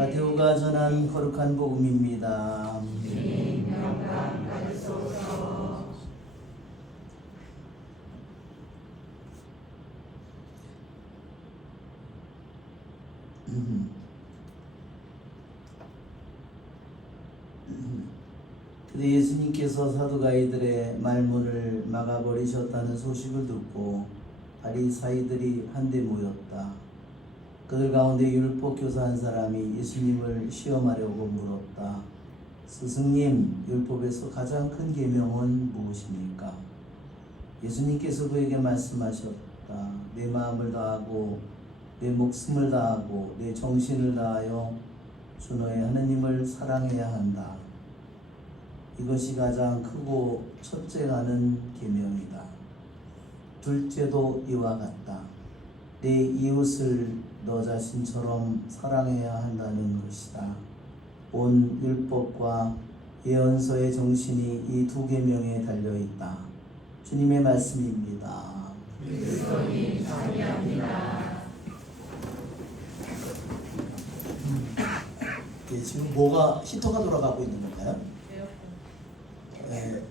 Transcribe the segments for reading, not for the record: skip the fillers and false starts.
마테오가 전한 거룩한 복음입니다. 그때 예수님께서 사두가이들의 말문을 막아버리셨다는 소식을 듣고 바리사이들이 한데 모였다. 그들 가운데 율법교사 한 사람이 예수님을 시험하려고 물었다. 스승님, 율법에서 가장 큰 계명은 무엇입니까? 예수님께서 그에게 말씀하셨다. 내 마음을 다하고 내 목숨을 다하고 내 정신을 다하여 주 너의 하느님을 사랑해야 한다. 이것이 가장 크고 첫째가는 계명이다. 둘째도 이와 같다. 내 이웃을 너 자신처럼 사랑해야 한다는 것이다. 온 율법과 예언서의 정신이 이 두 계명에 달려 있다. 주님의 말씀입니다. 그리스도님 찬양합니다. 지금 뭐가 히터가 돌아가고 있는 건가요? 네.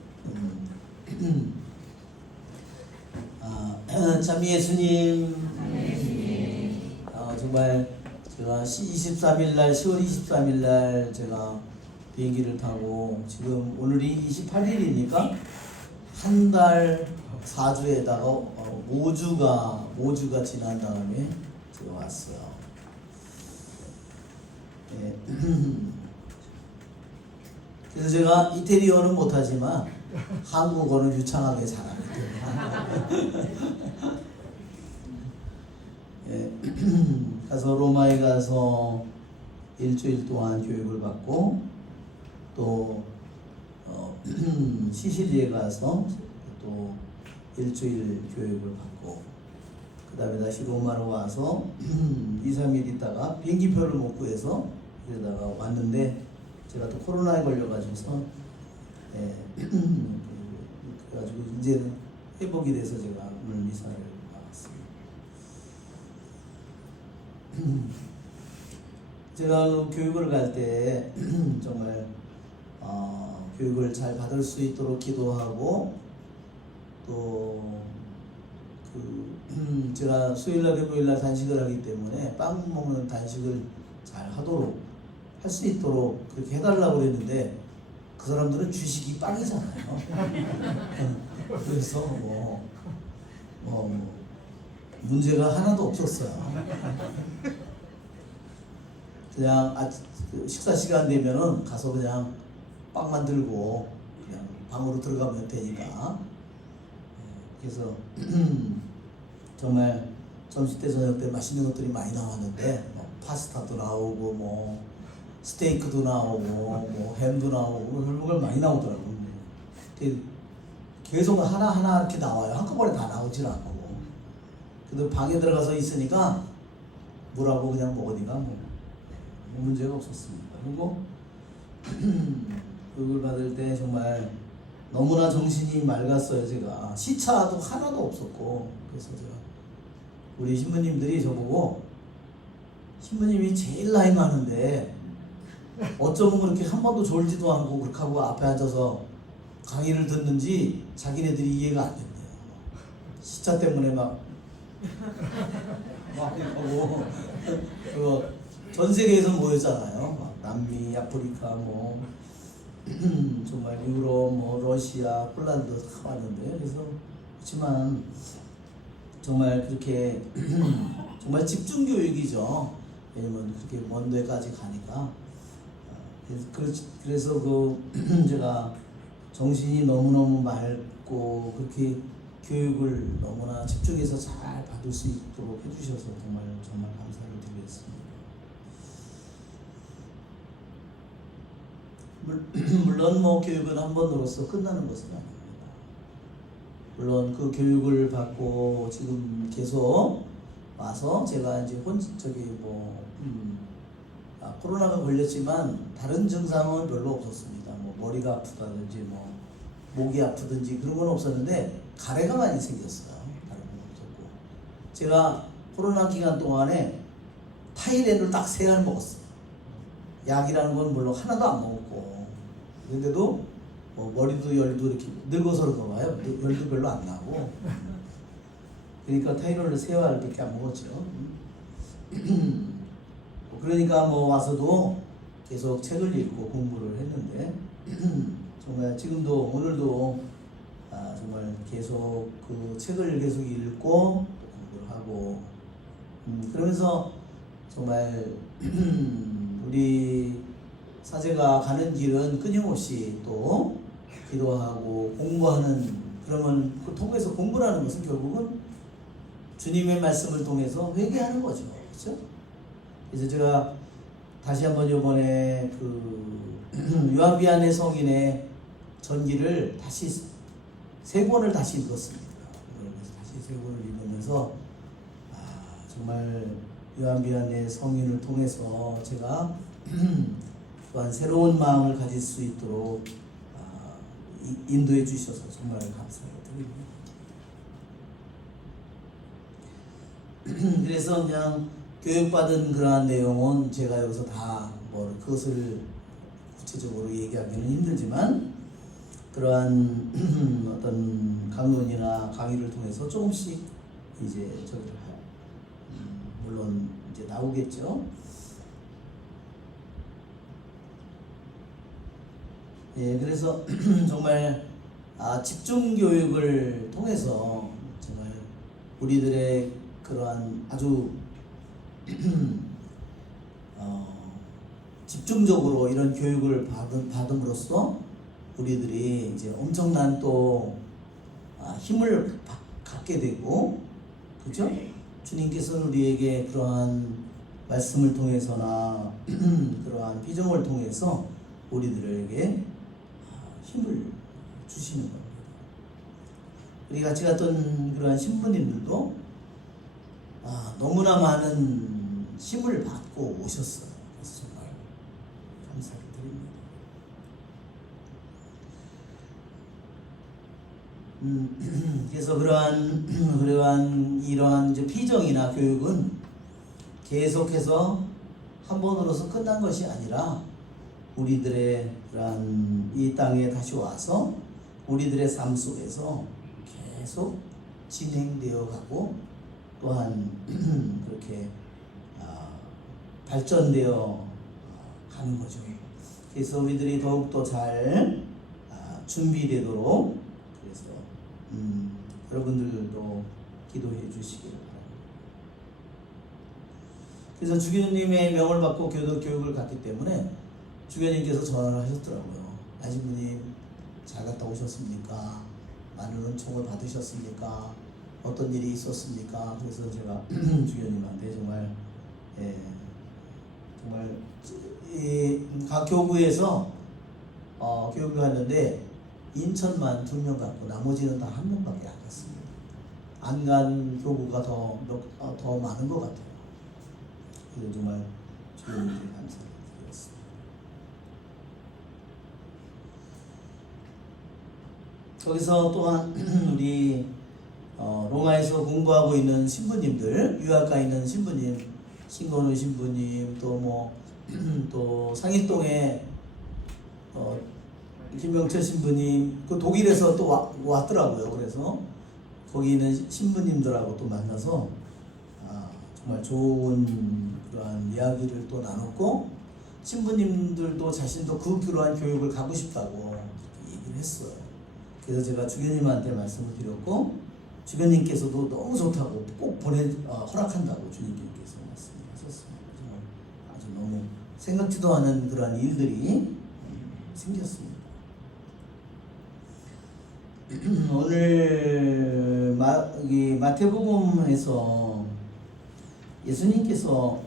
참 예수님, 정말 제가 23일날 10월 23일날 제가 비행기를 타고 지금 오늘이 28일이니까 한 달 4주에다가 5주가 지난 다음에 제가 왔어요. 네. 그래서 제가 이태리어는 못하지만 한국어는 유창하게 잘합니다. 예, 가서 로마에 가서 일주일 동안 교육을 받고 또 시실리에 가서 또 일주일 교육을 받고 그 다음에 다시 로마로 와서 2, 3일 있다가 비행기표를 못 구해서 이러다가 왔는데 제가 또 코로나에 걸려가지고서 그래가지고 이제는 회복이 돼서 제가 오늘 미사를 나왔습니다. 제가 교육을 갈 때 정말 교육을 잘 받을 수 있도록 기도하고 또 제가 수요일날 금요일날 단식을 하기 때문에 빵 먹는 단식을 잘 하도록 할 수 있도록 그렇게 해달라고 그랬는데 그 사람들은 주식이 빵이잖아요. 그래서 문제가 하나도 없었어요. 그냥 식사 시간 되면은 가서 그냥 빵 만들고 그냥 방으로 들어가면 되니까. 그래서 정말 점심 때 저녁 때 맛있는 것들이 많이 나왔는데 파스타도 나오고 스테이크도 나오고 햄도 나오고 그런 걸 많이 나오더라고요. 계속 하나하나 이렇게 나와요. 한꺼번에 다 나오질 않고. 근데 방에 들어가서 있으니까 물하고 그냥 먹으니까 문제가 없었습니다. 그리고 교육을 받을 때 정말 너무나 정신이 맑았어요. 제가 시차도 하나도 없었고. 그래서 제가 우리 신부님들이 저보고 신부님이 제일 나이 많은데 어쩌면 그렇게 한 번도 졸지도 않고 그렇게 하고 앞에 앉아서 강의를 듣는지 자기네들이 이해가 안 된대요. 시차 때문에 막 하고 전 세계에서 모였잖아요. 막 남미, 아프리카, 정말 유럽, 러시아, 폴란드 다 왔는데 그래서 그렇지만 정말 그렇게 정말 집중 교육이죠. 왜냐면 그렇게 먼 데까지 가니까. 그래서 제가 정신이 너무너무 맑고 그렇게 교육을 너무나 집중해서 잘 받을 수 있도록 해주셔서 정말 감사를 드리겠습니다. 물론 교육은 한 번으로서 끝나는 것은 아닙니다. 물론 그 교육을 받고 지금 계속 와서 제가 이제 코로나가 걸렸지만 다른 증상은 별로 없었습니다. 머리가 아프다든지 목이 아프든지 그런 건 없었는데 가래가 많이 생겼어요. 다른 건 없었고 제가 코로나 기간 동안에 타이레놀 딱 3알 먹었어요. 약이라는 건 물론 하나도 안 먹었고, 근데도 뭐 머리도 열도 이렇게 늙어서 그런가 봐요. 열도 별로 안 나고. 그러니까 타이놀을 3알밖에 안 먹었죠. 그러니까 뭐 와서도 계속 책을 읽고 공부를 했는데 정말 지금도 오늘도 정말 계속 그 책을 계속 읽고 공부를 하고 그러면서 정말 우리 사제가 가는 길은 끊임없이 또 기도하고 공부하는, 그러면 그 통해서 공부라는 것은 결국은 주님의 말씀을 통해서 회개하는 거죠. 그렇죠? 그래서 제가 다시 한번 이번에 그 요한비안의 성인의 전기를 다시 3권을 다시 읽었습니다. 그래서 다시 3권을 읽으면서 정말 요한비안의 성인을 통해서 제가 또한 새로운 마음을 가질 수 있도록 인도해 주셔서 정말 감사드립니다. 그래서 그냥 교육받은 그러한 내용은 제가 여기서 다 뭐 그것을 구체적으로 얘기하기는 힘들지만 그러한 어떤 강론이나 강의를 통해서 조금씩 이제 저기를 물론 이제 나오겠죠. 예, 그래서 정말 집중 교육을 통해서 정말 우리들의 그러한 아주 집중적으로 이런 교육을 받음으로써 우리들이 이제 엄청난 또 힘을 갖게 되고, 그죠? 주님께서는 우리에게 그러한 말씀을 통해서나 그러한 비전을 통해서 우리들에게 힘을 주시는 겁니다. 우리 같이 갔던 그러한 신부님들도 너무나 많은 힘을 받고 오셨어요. 그래서 정말 감사를 드립니다. 그래서 그러한 이러한 이제 피정이나 교육은 계속해서 한 번으로서 끝난 것이 아니라 우리들의 그러한 이 땅에 다시 와서 우리들의 삶 속에서 계속 진행되어 가고 또한 그렇게 발전되어 가는 거죠. 그래서 우리들이 더욱더 잘 준비되도록 그래서 여러분들도 기도해 주시기 바랍니다. 그래서 주교님의 명을 받고 교육을 갔기 때문에 주교님께서 전화를 하셨더라고요. 신부님 잘 갔다 오셨습니까? 많은 은총을 받으셨습니까? 어떤 일이 있었습니까? 그래서 제가 주교님한테 정말 정말 각 교구에서 교육을 갔는데 인천만 2명 갔고 나머지는 다 1명밖에 안 갔습니다. 안 간 교구가 더 많은 것 같아요. 그래서 정말 주교님께 감사드렸습니다. 거기서 또한 우리 로마에서 공부하고 있는 신부님들, 유학가 있는 신부님, 신건우 신부님, 또 상일동에 김명철 신부님, 그 독일에서 또 왔더라고요. 그래서 거기 있는 신부님들하고 또 만나서 정말 좋은 그러한 이야기를 또 나눴고, 신부님들도 자신도 그 그러한 교육을 가고 싶다고 얘기를 했어요. 그래서 제가 주교님한테 말씀을 드렸고, 주교님께서도 너무 좋다고 꼭 허락한다고 주님께서 말씀하셨습니다. 정말 아주 너무 생각지도 않은 그러한 일들이 생겼습니다. 오늘 마태복음에서 예수님께서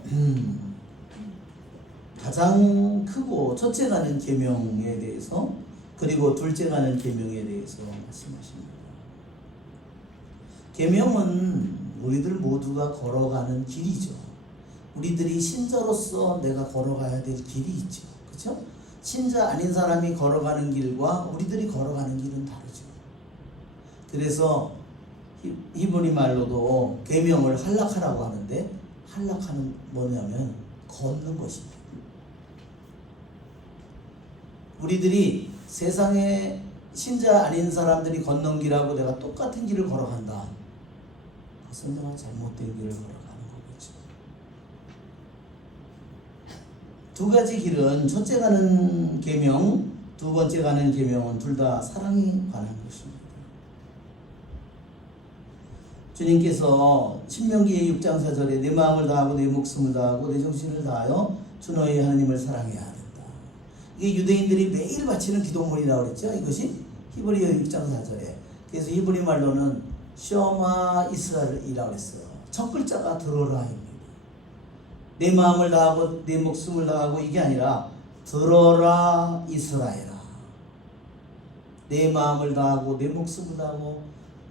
가장 크고 첫째 가는 계명에 대해서 그리고 둘째 가는 계명에 대해서 말씀하십니다. 계명은 우리들 모두가 걸어가는 길이죠. 우리들이 신자로서 내가 걸어가야 될 길이 있죠. 그렇죠? 신자 아닌 사람이 걸어가는 길과 우리들이 걸어가는 길은 다르죠. 그래서 히브리 말로도 계명을 할락하라고 하는데, 할락하는 뭐냐면 걷는 것입니다. 우리들이 세상에 신자 아닌 사람들이 걷는 길하고 내가 똑같은 길을 걸어간다. 그것은 내가 잘못된 길을 걸어가는 거겠죠. 두 가지 길은 첫째 가는 계명, 두 번째 가는 계명은 둘 다 사랑에 관한 것입니다. 주님께서 신명기 6장 4절에 내 마음을 다하고 내 목숨을 다하고 내 정신을 다하여 주 너희 하나님을 사랑해야 된다. 이게 유대인들이 매일 바치는 기도문이라고 그랬죠. 이것이 히브리어 6장 4절에. 그래서 히브리 말로는 셔마 이스라엘이라고 그랬어요. 첫 글자가 들어라입니다. 내 마음을 다하고 내 목숨을 다하고 이게 아니라 들어라 이스라엘아. 내 마음을 다하고 내 목숨을 다하고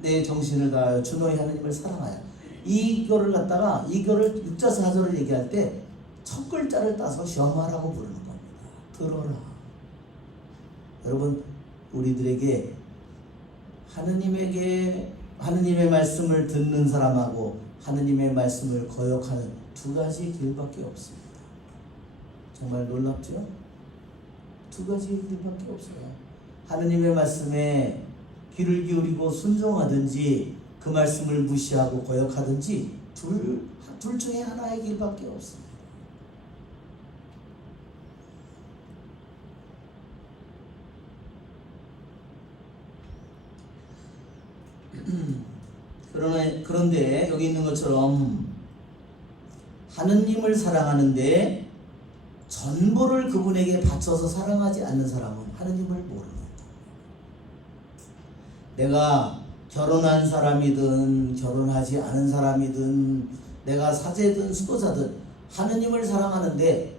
내 정신을 다하여 주 너희 하나님을 사랑하여. 이거를 갖다가 이거를 6자 4절을 얘기할 때 첫 글자를 따서 셔마라고 부르는 겁니다. 들어라. 여러분, 우리들에게 하느님의 말씀을 듣는 사람하고 하느님의 말씀을 거역하는 두 가지 길밖에 없습니다. 정말 놀랍죠? 두 가지 길밖에 없어요. 하느님의 말씀에 귀를 기울이고 순종하든지 그 말씀을 무시하고 거역하든지 둘 중에 하나의 길밖에 없습니다. 그런데 여기 있는 것처럼 하느님을 사랑하는데 전부를 그분에게 바쳐서 사랑하지 않는 사람은 하느님을 모르는 거예요. 내가 결혼한 사람이든 결혼하지 않은 사람이든 내가 사제든 수도자든 하느님을 사랑하는데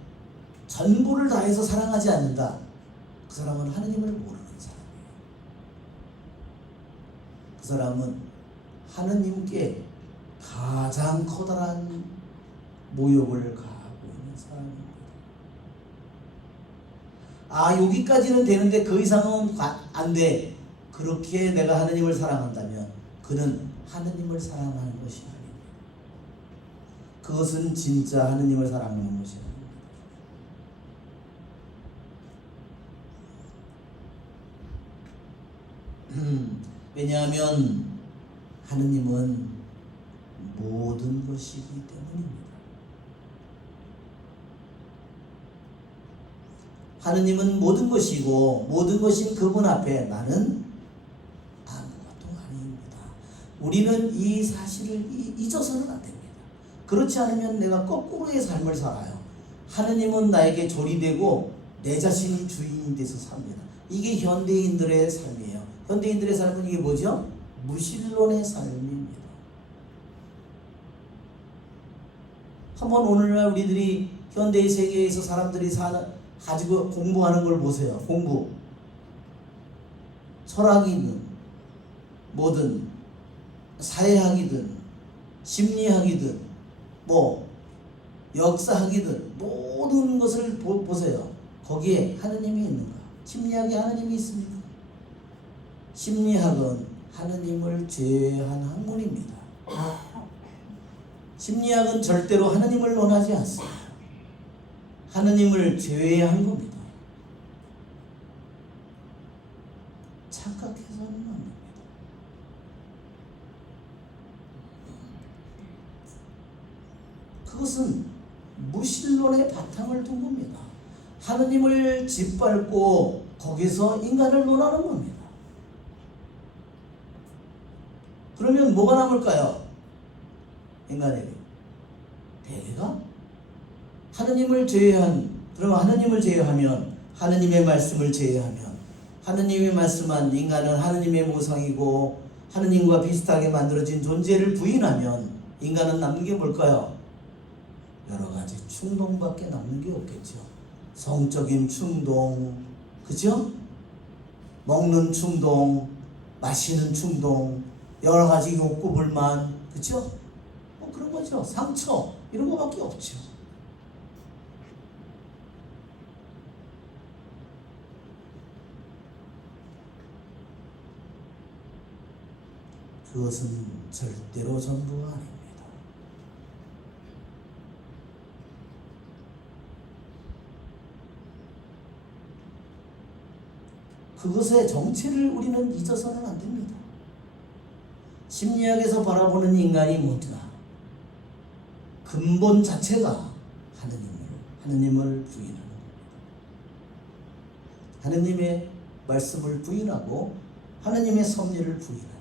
전부를 다해서 사랑하지 않는다. 그 사람은 하느님을 모르는 사람이에요. 그 사람은 하느님께 가장 커다란 모욕을 가하고 있는 사람입니다. 여기까지는 되는데 그 이상은 안 돼. 그렇게 내가 하느님을 사랑한다면 그는 하느님을 사랑하는 것이 아닙니다. 그것은 진짜 하느님을 사랑하는 것이 아닙니다. 왜냐하면 하느님은 모든 것이기 때문입니다. 하느님은 모든 것이고 모든 것인 그분 앞에 나는 아무것도 아닙니다. 우리는 이 사실을 잊어서는 안 됩니다. 그렇지 않으면 내가 거꾸로의 삶을 살아요. 하느님은 나에게 조리되고 내 자신이 주인이 돼서 삽니다. 이게 현대인들의 삶이에요. 현대인들의 삶은 이게 뭐죠? 무신론의 삶입니다. 한번 오늘날 우리들이 현대의 세계에서 사람들이 가지고 공부하는 걸 보세요. 공부. 철학이든 뭐든 사회학이든 심리학이든 뭐 역사학이든 모든 것을 보세요. 거기에 하느님이 있는가? 심리학에 하느님이 있습니다. 심리학은 하느님을 제외한 학문입니다. 심리학은 절대로 하느님을 논하지 않습니다. 하느님을 제외한 겁니다. 착각해서는 안 됩니다. 그것은 무신론의 바탕을 둔 겁니다. 하느님을 짓밟고 거기서 인간을 논하는 겁니다. 그러면 뭐가 남을까요? 인간에게 대개가 하느님을 그러면 하느님을 제외하면 하느님의 말씀을 제외하면 하느님의 말씀한 인간은 하느님의 모상이고 하느님과 비슷하게 만들어진 존재를 부인하면 인간은 남는 게 뭘까요? 여러 가지 충동밖에 남는 게 없겠죠. 성적인 충동, 그죠? 먹는 충동, 마시는 충동, 여러 가지 욕구 불만, 그죠? 뭐 그런 거죠. 상처 이런 거밖에 없죠. 그것은 절대로 전부가 아닙니다. 그것의 정체를 우리는 잊어서는 안 됩니다. 심리학에서 바라보는 인간이 모두가 근본 자체가 하느님을 부인하는 겁니다. 하느님의 말씀을 부인하고 하느님의 섭리를 부인하는 겁니다.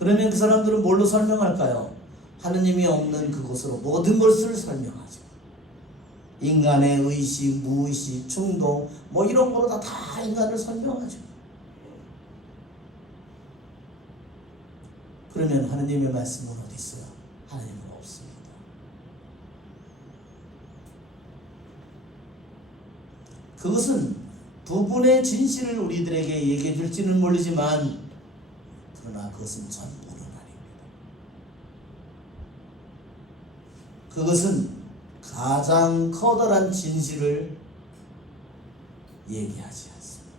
그러면 그 사람들은 뭘로 설명할까요? 하느님이 없는 그곳으로 모든 것을 설명하죠. 인간의 의식, 무의식, 충동 뭐 이런 거로 다 인간을 설명하죠. 그러면 하느님의 말씀은 어디 있어요? 하느님은 없습니다. 그것은 부분의 진실을 우리들에게 얘기해 줄지는 모르지만 그러나 그것은 전부는 아닙니다. 그것은 가장 커다란 진실을 얘기하지 않습니다.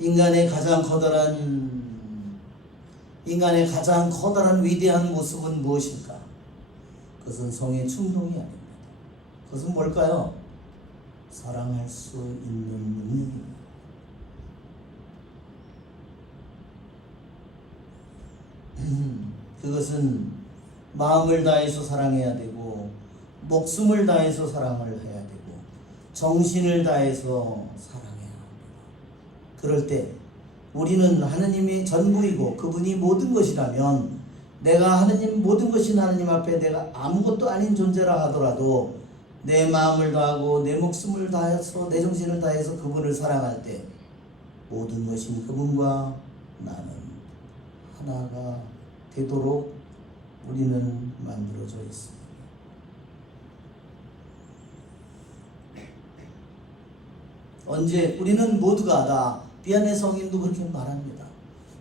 인간의 가장 커다란 위대한 모습은 무엇일까? 그것은 성의 충동이 아닙니다. 그것은 뭘까요? 사랑할 수 있는 능력입니다. 그것은 마음을 다해서 사랑해야 되고 목숨을 다해서 사랑을 해야 되고 정신을 다해서 사랑해야 합니다. 그럴 때 우리는 하느님이 전부이고 그분이 모든 것이라면 내가 모든 것인 하느님 앞에 내가 아무것도 아닌 존재라 하더라도 내 마음을 다하고 내 목숨을 다해서 내 정신을 다해서 그분을 사랑할 때 모든 것인 그분과 나는 하나가 되도록 우리는 만들어져 있습니다. 언제 우리는 모두가 다 비안의 성인도 그렇게 말합니다.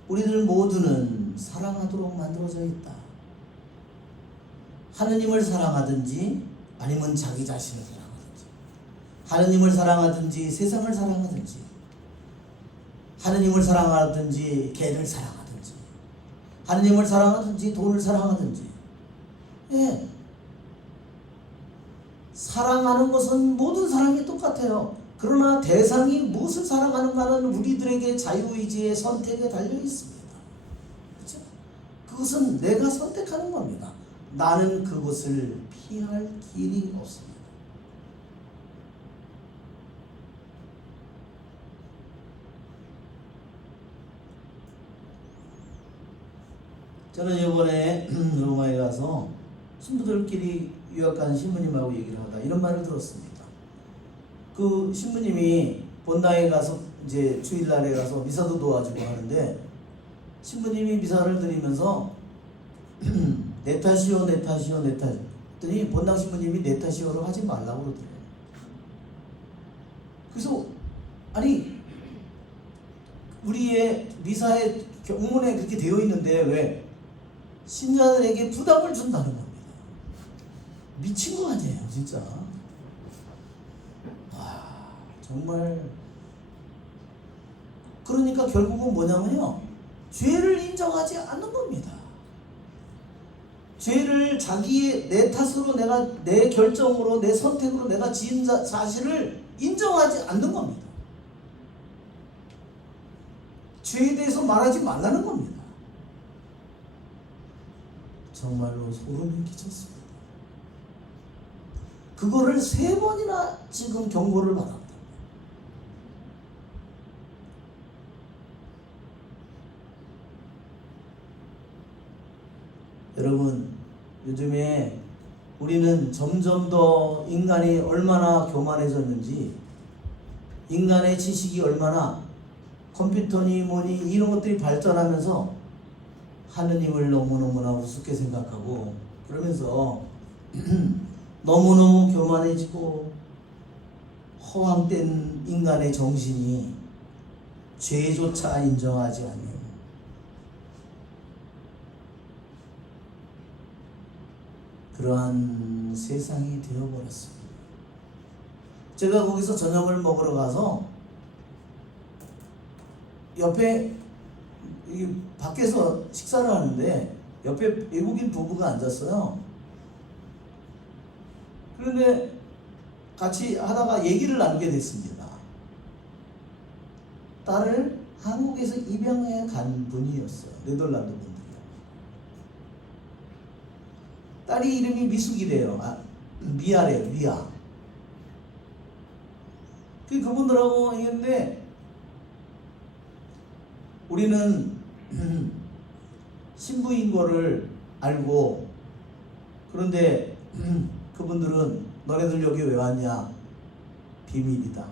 우리들 모두는 사랑하도록 만들어져 있다. 하느님을 사랑하든지 아니면 자기 자신을 사랑하든지 하느님을 사랑하든지 세상을 사랑하든지 하느님을 사랑하든지 개를 사랑하든지 하느님을 사랑하든지 돈을 사랑하든지 사랑하는 것은 모든 사람이 똑같아요. 그러나 대상이 무엇을 사랑하는가는 우리들에게 자유의지의 선택에 달려 있습니다. 그렇죠? 그것은 내가 선택하는 겁니다. 나는 그것을 피할 길이 없습니다. 저는 이번에 로마에 가서 신부들끼리 유학 가는 신부님하고 얘기를 하다 이런 말을 들었습니다. 그 신부님이 본당에 가서 이제 주일날에 가서 미사도 도와주고 하는데 신부님이 미사를 드리면서 내 탓이요 했더니 본당 신부님이 내 탓이요를 하지 말라고 그러더래요. 그래서 아니 우리의 미사의 경문에 그렇게 되어 있는데 왜 신자들에게 부담을 준다는 겁니다. 미친 거 아니에요 진짜. 정말 그러니까 결국은 뭐냐면요 죄를 인정하지 않는 겁니다. 죄를 내 탓으로 내가 내 결정으로 내 선택으로 내가 지은 사실을 인정하지 않는 겁니다. 죄에 대해서 말하지 말라는 겁니다. 정말로 소름이 끼쳤습니다. 그거를 3번이나 지금 경고를 받았다. 여러분 요즘에 우리는 점점 더 인간이 얼마나 교만해졌는지 인간의 지식이 얼마나 컴퓨터니 뭐니 이런 것들이 발전하면서 하느님을 너무너무나 우습게 생각하고 그러면서 너무너무 교만해지고 허황된 인간의 정신이 죄조차 인정하지 않는 그러한 세상이 되어버렸습니다. 제가 거기서 저녁을 먹으러 가서 옆에 밖에서 식사를 하는데 옆에 외국인 부부가 앉았어요. 그런데 같이 하다가 얘기를 나누게 됐습니다. 딸을 한국에서 입양해 간 분이었어요. 네덜란드 분들이요. 딸이 이름이 미숙이래요. 미아래요. 미아. 그분들하고 했는데 우리는 신부인 거를 알고, 그런데 그분들은 너네들 여기 왜 왔냐? 비밀이다.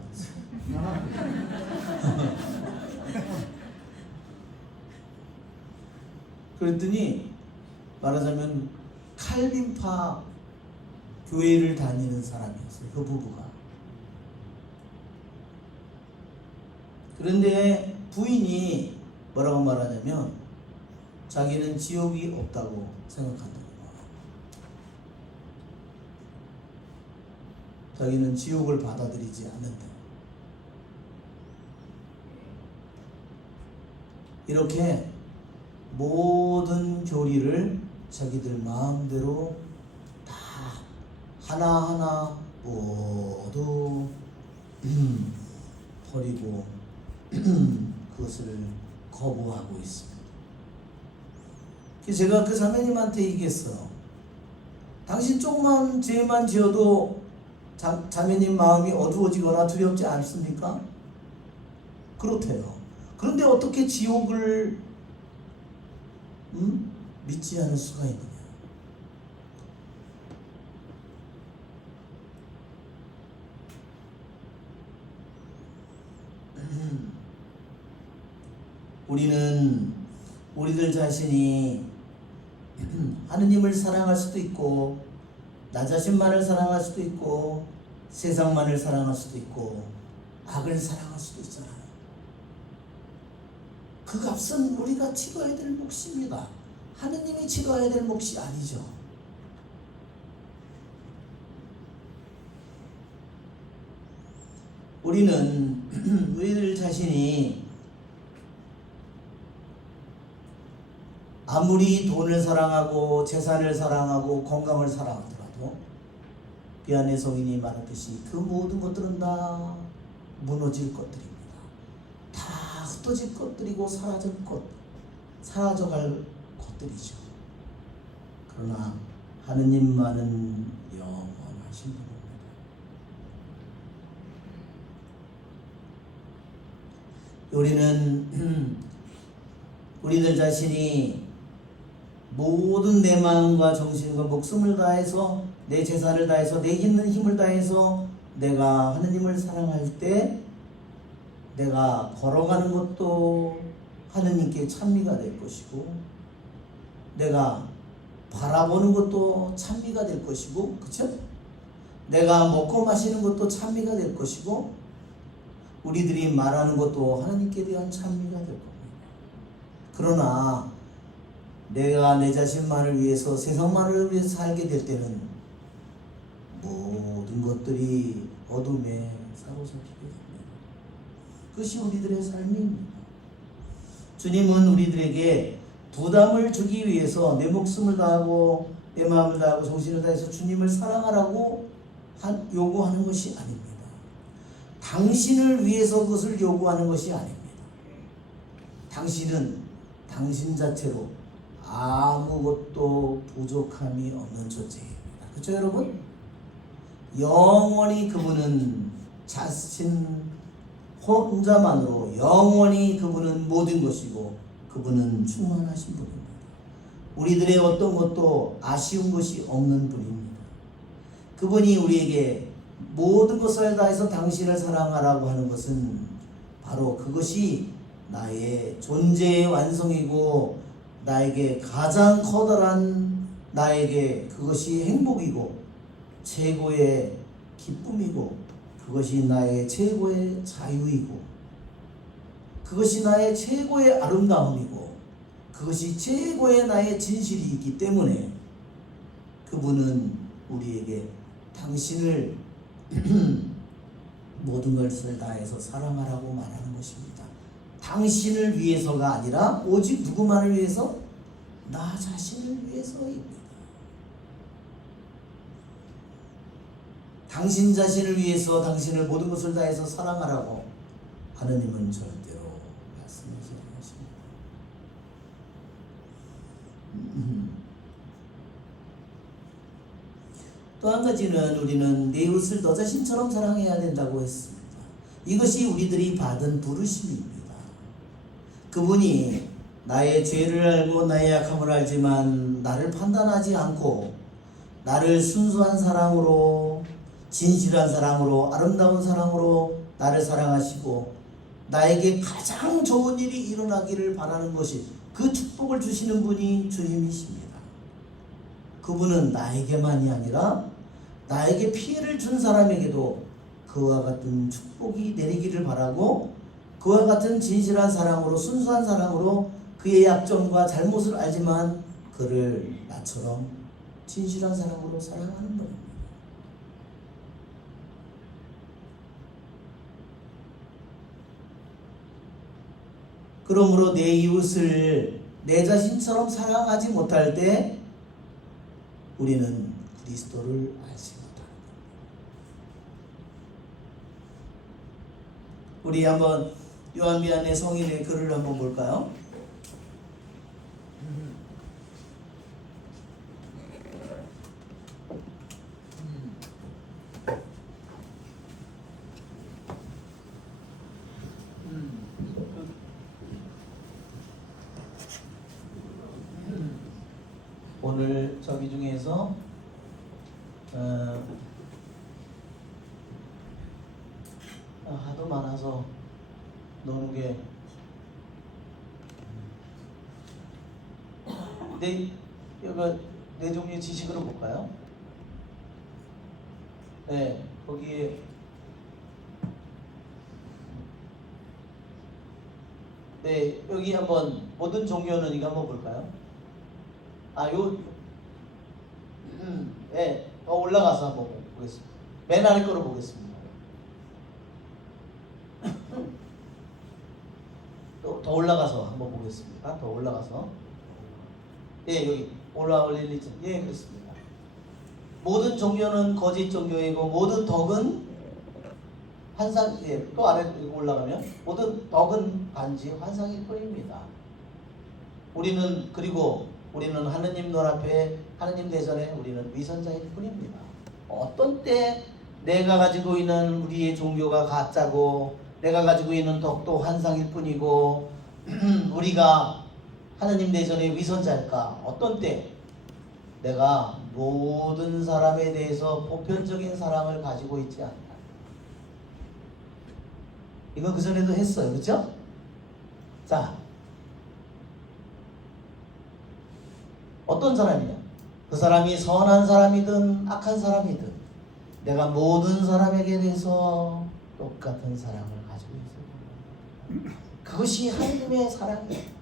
그랬더니 말하자면 칼빈파 교회를 다니는 사람이었어요. 그 부부가. 그런데 부인이 뭐라고 말하냐면 자기는 지옥이 없다고 생각한다고. 자기는 지옥을 받아들이지 않는다. 이렇게 모든 교리를 자기들 마음대로 다 하나하나 모두 버리고 그것을 거부하고 있습니다. 제가 그 자매님한테 얘기했어요. 당신 조그만 죄만 지어도 자매님 마음이 어두워지거나 두렵지 않습니까? 그렇대요. 그런데 어떻게 지옥을 믿지 않을 수가 있느냐? 우리는 우리들 자신이 하느님을 사랑할 수도 있고, 나 자신만을 사랑할 수도 있고, 세상만을 사랑할 수도 있고, 악을 사랑할 수도 있잖아요. 그 값은 우리가 치러야 될 몫입니다. 하느님이 치러야 될 몫이 아니죠. 우리는 우리들 자신이 아무리 돈을 사랑하고 재산을 사랑하고 건강을 사랑하더라도 비안의 성인이 말했듯이 그 모든 것들은 다 무너질 것들입니다. 다 흩어질 것들이고 사라져갈 것들이죠. 그러나 하느님만은 영원하신 분입니다. 우리는 우리들 자신이 모든 내 마음과 정신과 목숨을 다해서, 내 재산을 다해서, 내 있는 힘을 다해서 내가 하느님을 사랑할 때 내가 걸어가는 것도 하느님께 찬미가 될 것이고, 내가 바라보는 것도 찬미가 될 것이고, 그쵸? 내가 먹고 마시는 것도 찬미가 될 것이고, 우리들이 말하는 것도 하나님께 대한 찬미가 될 겁니다. 그러나 내가 내 자신만을 위해서, 세상만을 위해서 살게 될 때는 모든 것들이 어둠에 사로잡히게 됩니다. 그것이 우리들의 삶입니다. 주님은 우리들에게 부담을 주기 위해서 내 목숨을 다하고 내 마음을 다하고 정신을 다해서 주님을 사랑하라고 요구하는 것이 아닙니다. 당신을 위해서 그것을 요구하는 것이 아닙니다. 당신은 당신 자체로 아무것도 부족함이 없는 존재입니다. 그렇죠, 여러분? 영원히 그분은 자신 혼자만으로 영원히 그분은 모든 것이고, 그분은 충만하신 분입니다. 우리들의 어떤 것도 아쉬운 것이 없는 분입니다. 그분이 우리에게 모든 것을 다해서 당신을 사랑하라고 하는 것은 바로 그것이 나의 존재의 완성이고, 나에게 가장 커다란 나에게 그것이 행복이고 최고의 기쁨이고, 그것이 나의 최고의 자유이고, 그것이 나의 최고의 아름다움이고, 그것이 최고의 나의 진실이기 때문에 그분은 우리에게 당신을 모든 것을 다해서 사랑하라고 말하는 것입니다. 당신을 위해서가 아니라 오직 누구만을 위해서? 나 자신을 위해서입니다. 당신 자신을 위해서 당신을 모든 것을 다해서 사랑하라고 하느님은 절대로 말씀하지 않으십니다. 또 한 가지는 우리는 내 이웃을 너 자신처럼 사랑해야 된다고 했습니다. 이것이 우리들이 받은 부르심입니다. 그분이 나의 죄를 알고 나의 약함을 알지만 나를 판단하지 않고 나를 순수한 사랑으로, 진실한 사랑으로, 아름다운 사랑으로 나를 사랑하시고 나에게 가장 좋은 일이 일어나기를 바라는 것이, 그 축복을 주시는 분이 주님이십니다. 그분은 나에게만이 아니라 나에게 피해를 준 사람에게도 그와 같은 축복이 내리기를 바라고, 그와 같은 진실한 사랑으로, 순수한 사랑으로 그의 약점과 잘못을 알지만 그를 나처럼 진실한 사랑으로 사랑하는 겁니다. 그러므로 내 이웃을 내 자신처럼 사랑하지 못할 때 우리는 그리스도를 알지 못하는 겁니다. 우리 한번 요한비안의 성인의 글을 한번 볼까요? 오늘 저기 중에서 하도 많아서 노는 게 네 종류의 지식으로 볼까요? 네, 거기에 네, 여기 한번 모든 종교는 이거 한번 볼까요? 네, 더 올라가서 한번 보겠습니다. 맨 아래 거로 보겠습니다. 또 더 올라가서 한번 보겠습니다. 더 올라가서. 예, 여기 올라올리지. 예, 그렇습니다. 모든 종교는 거짓 종교이고 모든 덕은 환상. 예, 또 아래 올라가면 모든 덕은 단지 환상일 뿐입니다. 우리는 하느님 눈앞에, 하느님 대전에 우리는 위선자일 뿐입니다. 어떤 때 내가 가지고 있는 우리의 종교가 가짜고 내가 가지고 있는 덕도 환상일 뿐이고 우리가 하느님 대전의 위선자일까? 어떤 때 내가 모든 사람에 대해서 보편적인 사랑을 가지고 있지 않나? 이거 그전에도 했어요. 그렇죠? 자, 어떤 사람이냐? 그 사람이 선한 사람이든 악한 사람이든 내가 모든 사람에게 대해서 똑같은 사랑을 가지고 있어요. 그것이 하나님의 사랑이에요.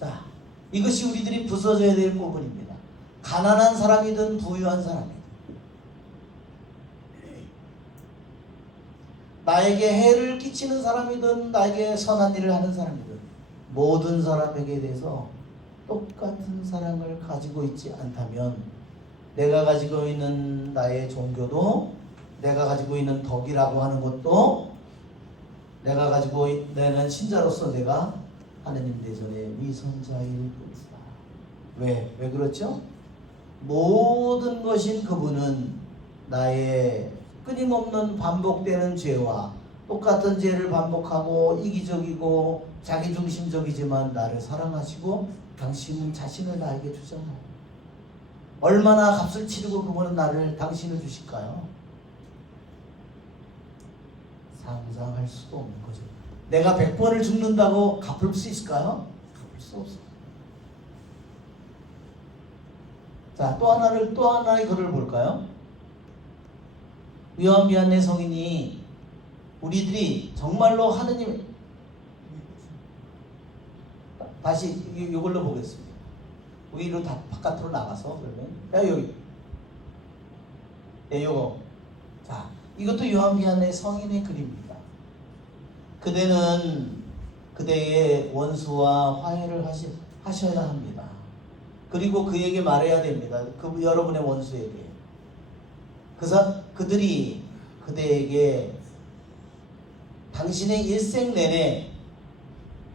자, 이것이 우리들이 부서져야 될 부분입니다. 가난한 사람이든 부유한 사람이든 나에게 해를 끼치는 사람이든 나에게 선한 일을 하는 사람이든 모든 사람에게 대해서 똑같은 사랑을 가지고 있지 않다면 내가 가지고 있는 나의 종교도, 내가 가지고 있는 덕이라고 하는 것도, 내가 가지고 있는 신자로서 내가 하느님 대전의 위선자일 뿐이다. 왜 그렇죠? 모든 것인 그분은 나의 끊임없는 반복되는 죄와 똑같은 죄를 반복하고 이기적이고 자기중심적이지만 나를 사랑하시고 당신은 자신을 나에게 주잖아요. 얼마나 값을 치르고 그분은 당신을 주실까요? 상상할 수도 없는 거죠. 내가 100번을 죽는다고 갚을 수 있을까요? 갚을 수 없어요. 자, 또 하나의 글을 볼까요? 요한비안의 성인이 우리들이 정말로 하느님, 다시 이걸로 보겠습니다. 위로 다 바깥으로 나가서 그러면 여기 요거. 자, 이것도 요한비안의 성인의 글입니다. 그대는 그대의 원수와 화해를 하셔야 합니다. 그리고 그에게 말해야 됩니다. 여러분의 원수에게 그들이 그대에게 당신의 일생 내내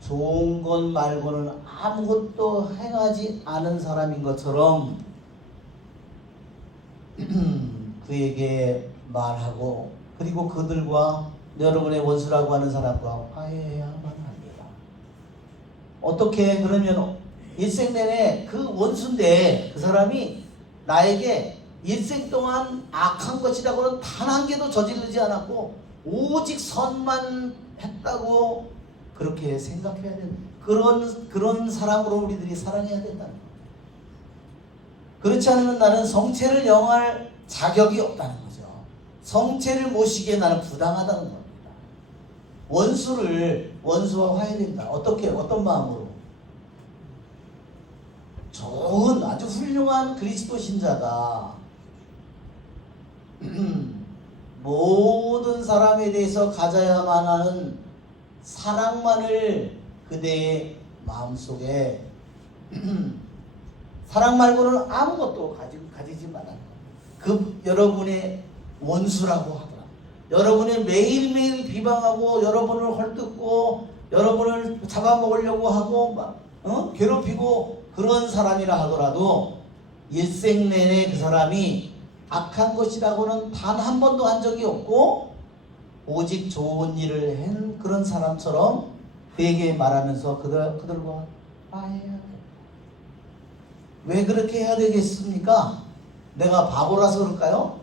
좋은 것 말고는 아무것도 행하지 않은 사람인 것처럼 그에게 말하고, 그리고 그들과 여러분의 원수라고 하는 사람과 화해해야만 합니다. 어떻게? 그러면 일생 내내 그 원수인데 그 사람이 나에게 일생 동안 악한 것이라고는 단 한 개도 저지르지 않았고 오직 선만 했다고 그렇게 생각해야 되는, 그런 사람으로 우리들이 사랑해야 된다는 거예요. 그렇지 않으면 나는 성체를 영할 자격이 없다는 거죠. 성체를 모시기에 나는 부당하다는 겁니다. 원수와 화해된다. 어떻게? 어떤 마음으로? 좋은 아주 훌륭한 그리스도 신자가 모든 사람에 대해서 가져야만 하는 사랑만을 그대의 마음속에 사랑 말고는 아무것도 가지지 말아요. 여러분의 원수라고 하더라. 여러분이 매일매일 비방하고 여러분을 헐뜯고 여러분을 잡아먹으려고 하고 괴롭히고 그런 사람이라 하더라도 일생 내내 그 사람이 악한 것이라고는 단 한 번도 한 적이 없고 오직 좋은 일을 한 그런 사람처럼 그에게 말하면서 그들과 화해해야 돼. 왜 그렇게 해야 되겠습니까? 내가 바보라서 그럴까요?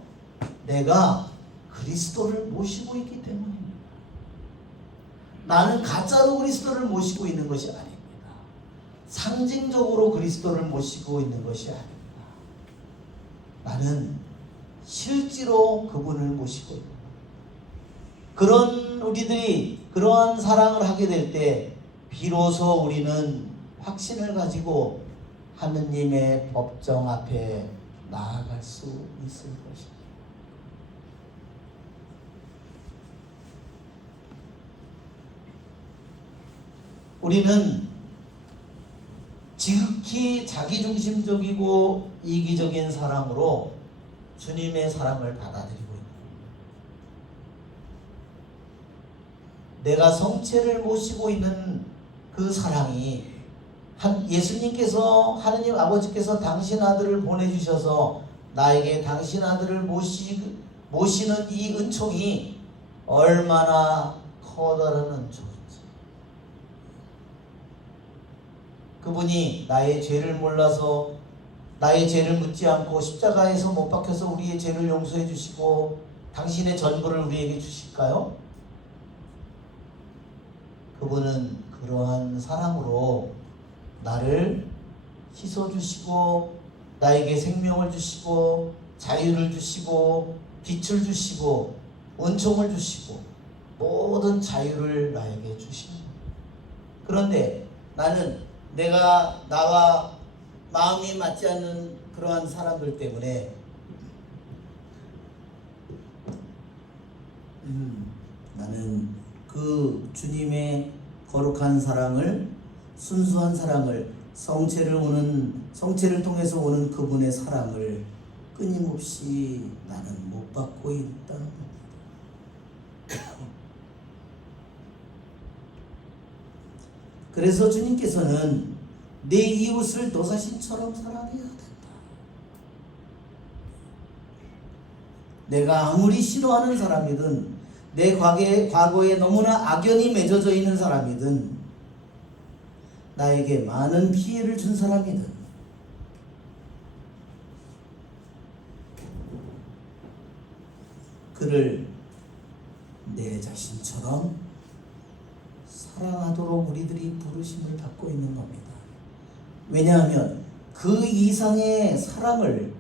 내가 그리스도를 모시고 있기 때문입니다. 나는 가짜로 그리스도를 모시고 있는 것이 아닙니다. 상징적으로 그리스도를 모시고 있는 것이 아닙니다. 나는 실제로 그분을 모시고 있는 그런 우리들이 그러한 사랑을 하게 될 때 비로소 우리는 확신을 가지고 하느님의 법정 앞에 나아갈 수 있을 것입니다. 우리는 지극히 자기중심적이고 이기적인 사랑으로 주님의 사랑을 받아들이고 있는 겁니다. 내가 성체를 모시고 있는 그 사랑이 예수님께서 하느님 아버지께서 당신 아들을 보내주셔서 나에게 당신 아들을 모시는 이 은총이 얼마나 커다란 은총인지, 그분이 나의 죄를 몰라서 나의 죄를 묻지 않고 십자가에서 못 박혀서 우리의 죄를 용서해 주시고 당신의 전부를 우리에게 주실까요? 그분은 그러한 사랑으로 나를 씻어주시고 나에게 생명을 주시고 자유를 주시고 빛을 주시고 은총을 주시고 모든 자유를 나에게 주십니다. 그런데 나는 나와 마음이 맞지 않는 그러한 사람들 때문에 나는 그 주님의 거룩한 사랑을, 순수한 사랑을, 성체를 통해서 오는 그분의 사랑을 끊임없이 나는 못 받고 있다는 겁니다. 그래서 주님께서는 내 이웃을 너 자신처럼 사랑해야 된다. 내가 아무리 싫어하는 사람이든 내 과거에 너무나 악연이 맺어져 있는 사람이든 나에게 많은 피해를 준 사람이든 그를 내 자신처럼 사랑하도록 우리들이 부르심을 받고 있는 겁니다. 왜냐하면 그 이상의 사랑을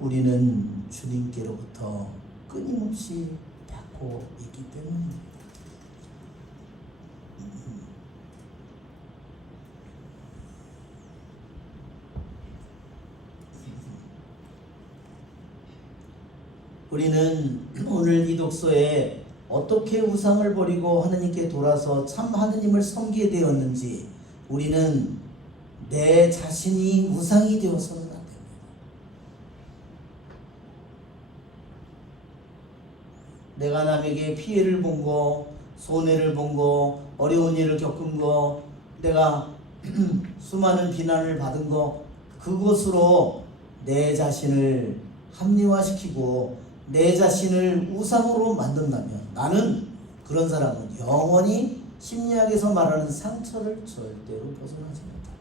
우리는 주님께로부터 끊임없이 받고 있기 때문입니다. 우리는 오늘 이 독서에 어떻게 우상을 버리고 하느님께 돌아서 참 하느님을 섬기게 되었는지, 우리는 내 자신이 우상이 되어서는 안 됩니다. 내가 남에게 피해를 본 거, 손해를 본 거, 어려운 일을 겪은 거, 내가 수많은 비난을 받은 거, 그것으로 내 자신을 합리화시키고 내 자신을 우상으로 만든다면 나는 그런 사람은 영원히 심리학에서 말하는 상처를 절대로 벗어나지 못할 겁니다.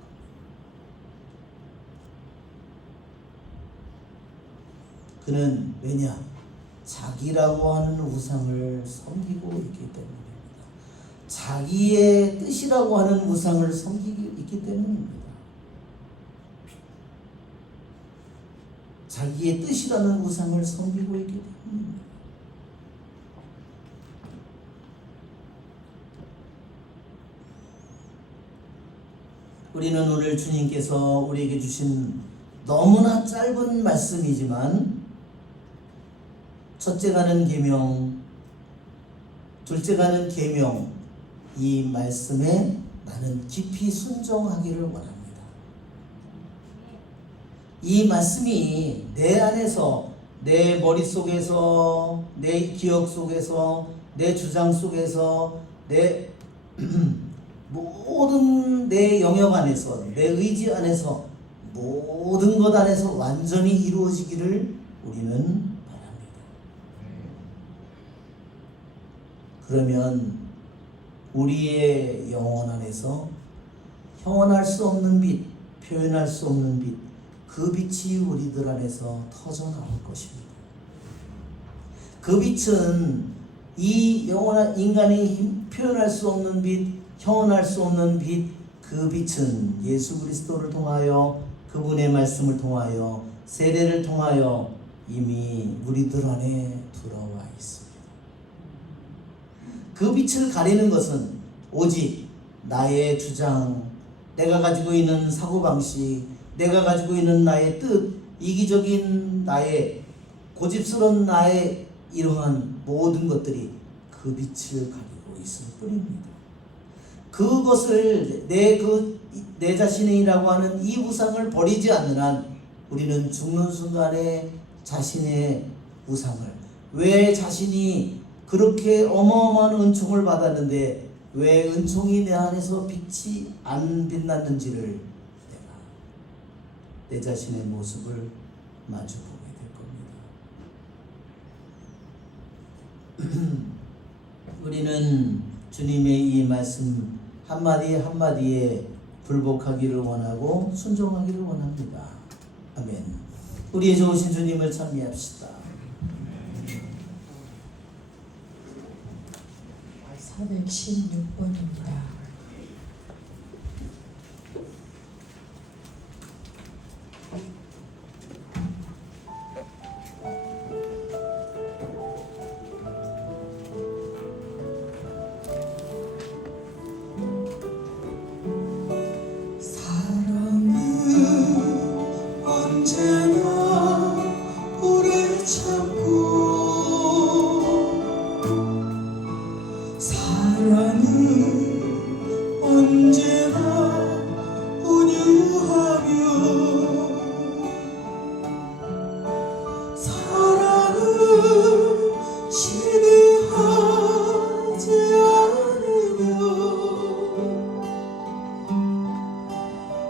그는 왜냐? 자기라고 하는 우상을 섬기고 있기 때문입니다. 자기의 뜻이라고 하는 우상을 섬기고 있기 때문입니다. 자기의 뜻이라는 우상을 섬기고 있기 때문입니다. 우리는 오늘 주님께서 우리에게 주신 너무나 짧은 말씀이지만 첫째가는 계명, 둘째가는 계명, 이 말씀에 나는 깊이 순종하기를 원합니다. 이 말씀이 내 안에서, 내 머릿속에서, 내 기억 속에서, 내 주장 속에서, 내 모든 내 영역 안에서, 내 의지 안에서, 모든 것 안에서 완전히 이루어지기를 우리는 바랍니다. 그러면 우리의 영혼 안에서 형언할 수 없는 빛, 표현할 수 없는 빛, 그 빛이 우리들 안에서 터져 나올 것입니다. 그 빛은 이 영원한 인간이 표현할 수 없는 빛, 형언할 수 없는 빛, 그 빛은 예수 그리스도를 통하여, 그분의 말씀을 통하여, 세례를 통하여 이미 우리들 안에 들어와 있습니다. 그 빛을 가리는 것은 오직 나의 주장, 내가 가지고 있는 사고방식, 내가 가지고 있는 나의 뜻, 이기적인 나의 고집스러운 나의 이러한 모든 것들이 그 빛을 가리고 있을 뿐입니다. 그것을 내 자신이라고 하는 이 우상을 버리지 않는 한 우리는 죽는 순간에 자신의 우상을, 왜 자신이 그렇게 어마어마한 은총을 받았는데 왜 은총이 내 안에서 빛이 안 빛났는지를 내가 내 자신의 모습을 마주보게 될 겁니다. 우리는 주님의 이 말씀 한마디 한마디에 불복하기를 원하고 순종하기를 원합니다. 아멘. 우리의 좋으신 주님을 찬미합시다. 416번입니다.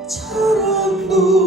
사랑도